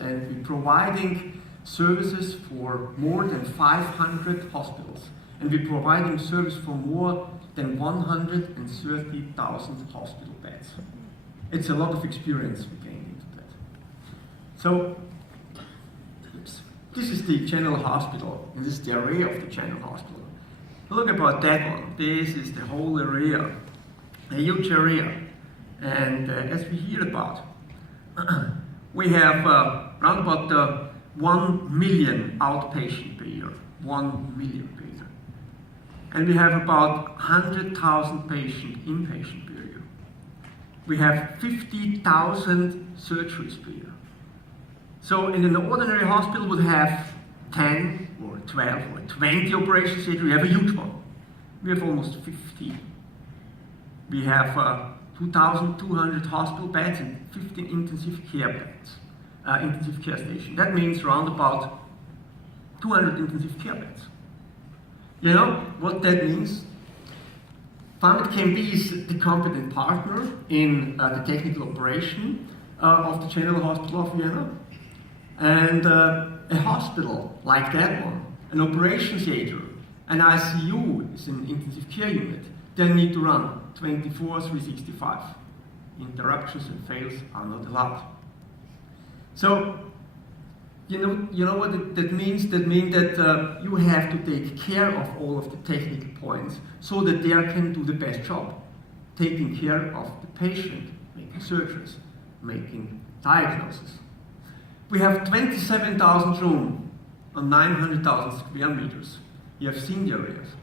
And we're providing services for more than 500 hospitals. And we're providing service for more than 130,000 hospital beds. It's a lot of experience we gained into that. So, this is the General Hospital, and this is the area of the General Hospital. Look about that one. This is the whole area, a huge area. And as we hear about, we have around about 1 million outpatient per year, 1 million per year. And we have about 100,000 patient inpatient per year. We have 50,000 surgeries per year. So in an ordinary hospital would have 10 or 12 or 20 operations theater. We have a huge one. We have almost 50. We have 2,200 hospital beds and 15 intensive care beds, intensive care stations. That means around about 200 intensive care beds. You know what that means? Famid is the competent partner in the technical operation of the General Hospital of Vienna. And a hospital like that one, an operation theater, an ICU is an intensive care unit, they need to run 24/365. Interruptions and fails are not allowed. So, you know what that means? That means that you have to take care of all of the technical points so that they can do the best job, taking care of the patient, making surgeries, making diagnosis. We have 27,000 rooms on 900,000 square meters. You have seen the areas.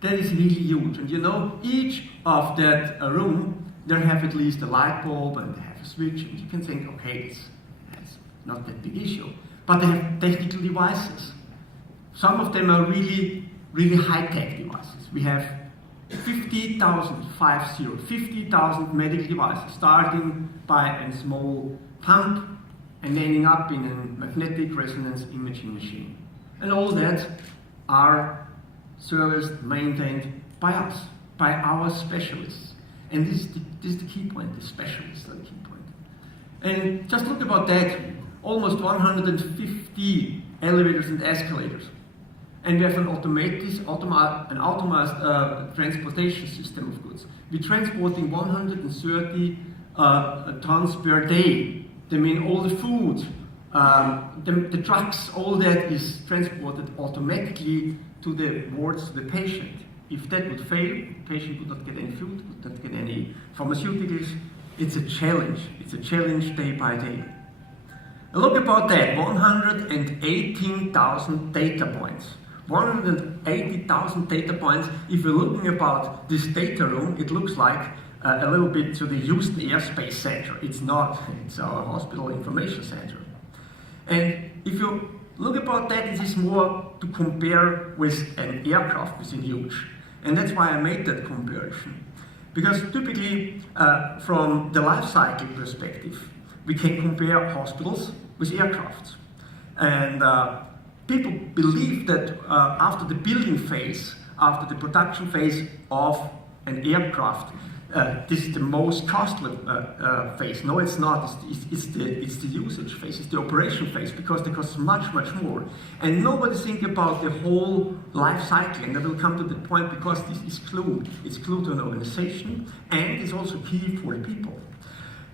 That is really huge. And you know, each of that room, they have at least a light bulb and they have a switch. And you can think, okay, that's not that big issue. But they have technical devices. Some of them are really, really high-tech devices. We have 50,000 medical devices, starting by a small pump and ending up in a magnetic resonance imaging machine. And all that are serviced, maintained by us, by our specialists. And this is the key point, the specialists are the key point. And just look about that, almost 150 elevators and escalators. And we have an automated transportation system of goods. We're transporting 130 tons per day. They mean all the food, the trucks, all that is transported automatically to the wards, to the patient. If that would fail, the patient would not get any food, would not get any pharmaceuticals. It's a challenge. It's a challenge day by day. And look about that, 118,000 data points. 180,000 data points. If you're looking about this data room, it looks like a little bit to the Houston Airspace Center. It's not, it's our hospital information center. And if you look about that, it is more to compare with an aircraft, which is huge. And that's why I made that comparison. Because typically, from the life cycle perspective, we can compare hospitals with aircrafts. And people believe that after the building phase, after the production phase of an aircraft, this is the most costly phase. No, it's not. It's the usage phase. It's the operation phase, because they cost much, much more. And nobody thinks about the whole life cycle. And I will come to the point, because this is clue. It's clue to an organization, and it's also key for the people.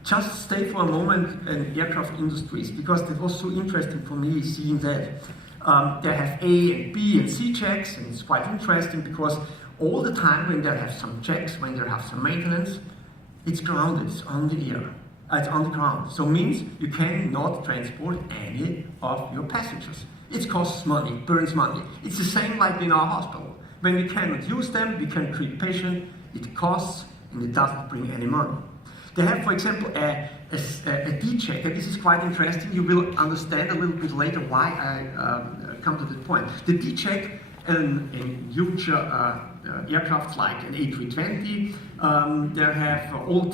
Just stay for a moment in aircraft industries, because it was so interesting for me seeing that. They have A and B and C checks, and it's quite interesting because all the time when they have some checks, when they have some maintenance, it's grounded, it's on the air, it's on the ground. So it means you cannot transport any of your passengers. It costs money, burns money. It's the same like in our hospital. When we cannot use them, we can treat patient, it costs, and it doesn't bring any money. They have, for example, a D-check, and this is quite interesting. You will understand a little bit later why I come to that point. The D-check in huge aircraft like an A320, they have all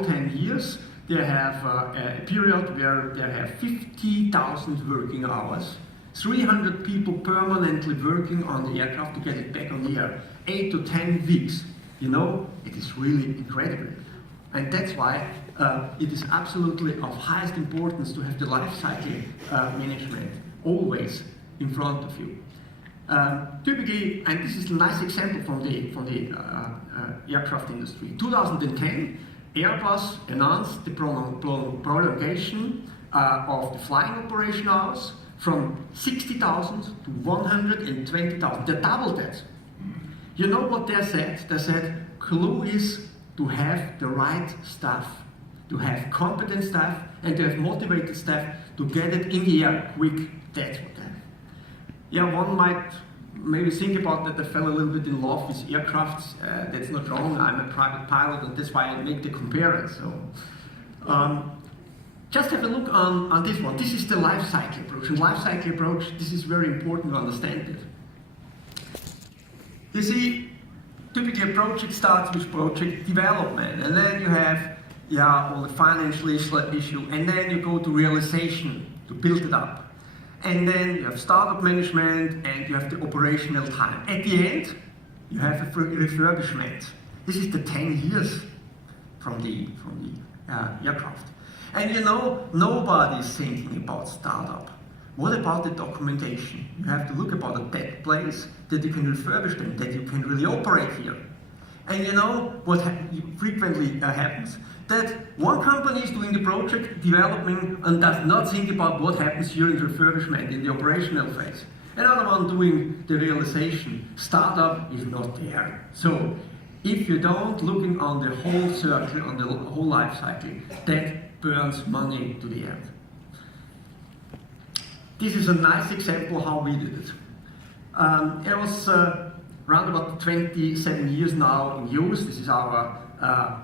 10 years, they have a period where they have 50,000 working hours, 300 people permanently working on the aircraft to get it back on the air, 8 to 10 weeks. You know, it is really incredible. And that's why it is absolutely of highest importance to have the life cycle management always in front of you. Typically, and this is a nice example from the aircraft industry. 2010, Airbus announced the prolongation of the flying operation hours from 60,000 to 120,000. They doubled that. You know what they said? They said, clue is to have the right staff, to have competent staff, and to have motivated staff to get it in the air quick. That's what they have. Yeah, one might maybe think about that. I fell a little bit in love with aircrafts. That's not wrong. I'm a private pilot, and that's why I make the comparison. So, just have a look on this one. This is the life cycle approach. And life cycle approach, this is very important to understand it. You see, typically a project starts with project development, and then you have all the financial issue, and then you go to realization to build it up. And then you have startup management, and you have the operational time. At the end, you have a refurbishment. This is the 10 years from the aircraft. And you know, nobody is thinking about startup. What about the documentation? You have to look about a dead place, that you can refurbish them, that you can really operate here. And you know what frequently happens? That one company is doing the project development and does not think about what happens here in the refurbishment, in the operational phase. Another one doing the realization. Startup is not there. So if you don't looking on the whole circle, on the whole life cycle, that burns money to the end. This is a nice example how we did it. It was around about 27 years now in use. This is our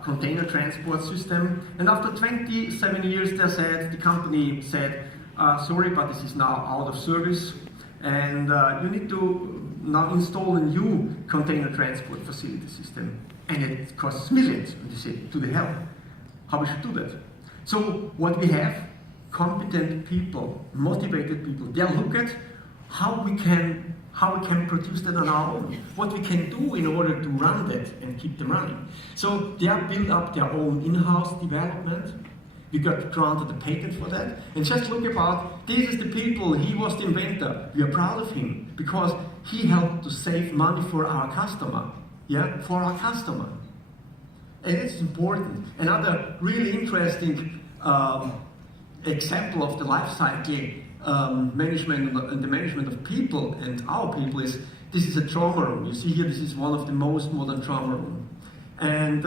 container transport system. And after 27 years, the company said, sorry, but this is now out of service. And you need to now install a new container transport facility system. And it costs millions. And they said, to the hell, how we should do that? So what we have, competent people, motivated people, they look at how we can produce that on our own, what we can do in order to run that and keep them running. So they have built up their own in-house development. We got granted a patent for that. And just look about, this is the people, he was the inventor. We are proud of him because he helped to save money for our customer. Yeah, for our customer. And it's important. Another really interesting example of the life cycle management and the management of people and our people is, this is a trauma room. You see here, this is one of the most modern trauma rooms. And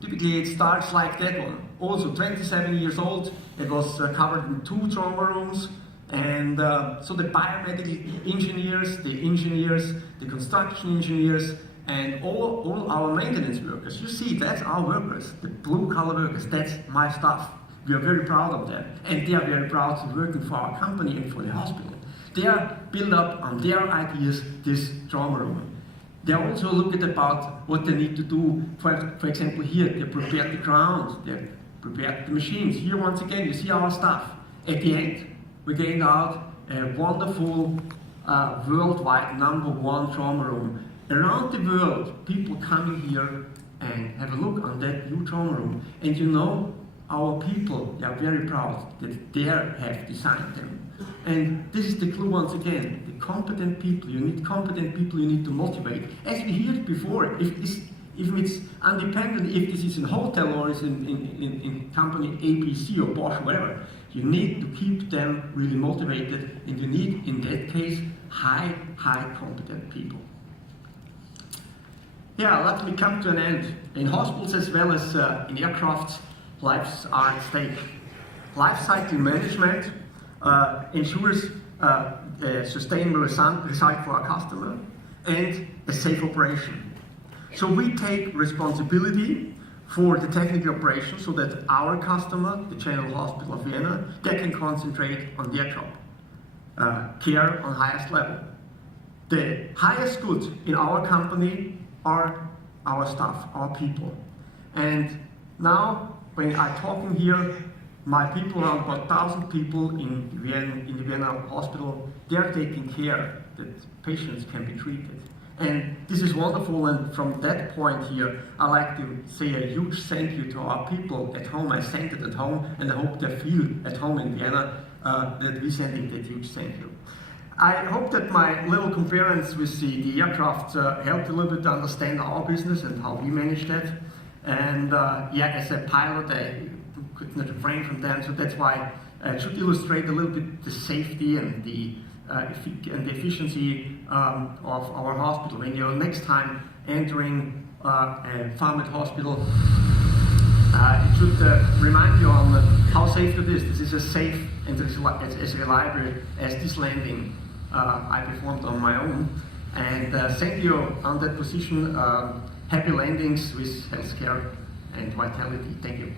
typically it starts like that one. Also 27 years old, it was covered in 2 trauma rooms. And so the biomedical engineers, the construction engineers, and all our maintenance workers. You see, that's our workers, the blue-collar workers, that's my staff. We are very proud of them, and they are very proud to working for our company and for the hospital. They are built up on their ideas, this trauma room. They also look at about what they need to do. For example, here, they prepared the ground, they prepared the machines. Here, once again, you see our staff. At the end, we gained out a wonderful, worldwide #1 trauma room. Around the world, people coming here and have a look on that new trauma room. And you know, our people, they are very proud that they have designed them. And this is the clue once again, the competent people. You need competent people, you need to motivate. As we heard before, if it's independent, if this is in hotel or is in company ABC or Bosch, whatever, you need to keep them really motivated, and you need, in that case, high competent people. Yeah, let me come to an end. In hospitals as well as in aircrafts, lives are at stake. Life cycle management ensures a sustainable result for our customer and a safe operation. So we take responsibility for the technical operation so that our customer, the General Hospital of Vienna, they can concentrate on their job, care on highest level. The highest good in our company are our staff, our people. And now, when I'm talking here, my people, around about 1,000 people in the Vienna hospital, they are taking care that patients can be treated. And this is wonderful, and from that point here, I like to say a huge thank you to our people at home. I sent it at home, and I hope they feel at home in Vienna that we sending that huge thank you. I hope that my little conference with the aircraft helped a little bit to understand our business and how we manage that. And yeah, as a pilot, I could not refrain from that, so that's why it should illustrate a little bit the safety and the efficiency of our hospital. When you're next time entering a Famid hospital, it should remind you on how safe it is. This is as safe and as reliable as this landing I performed on my own. And thank you on that position. Happy landings with healthcare and vitality. Thank you.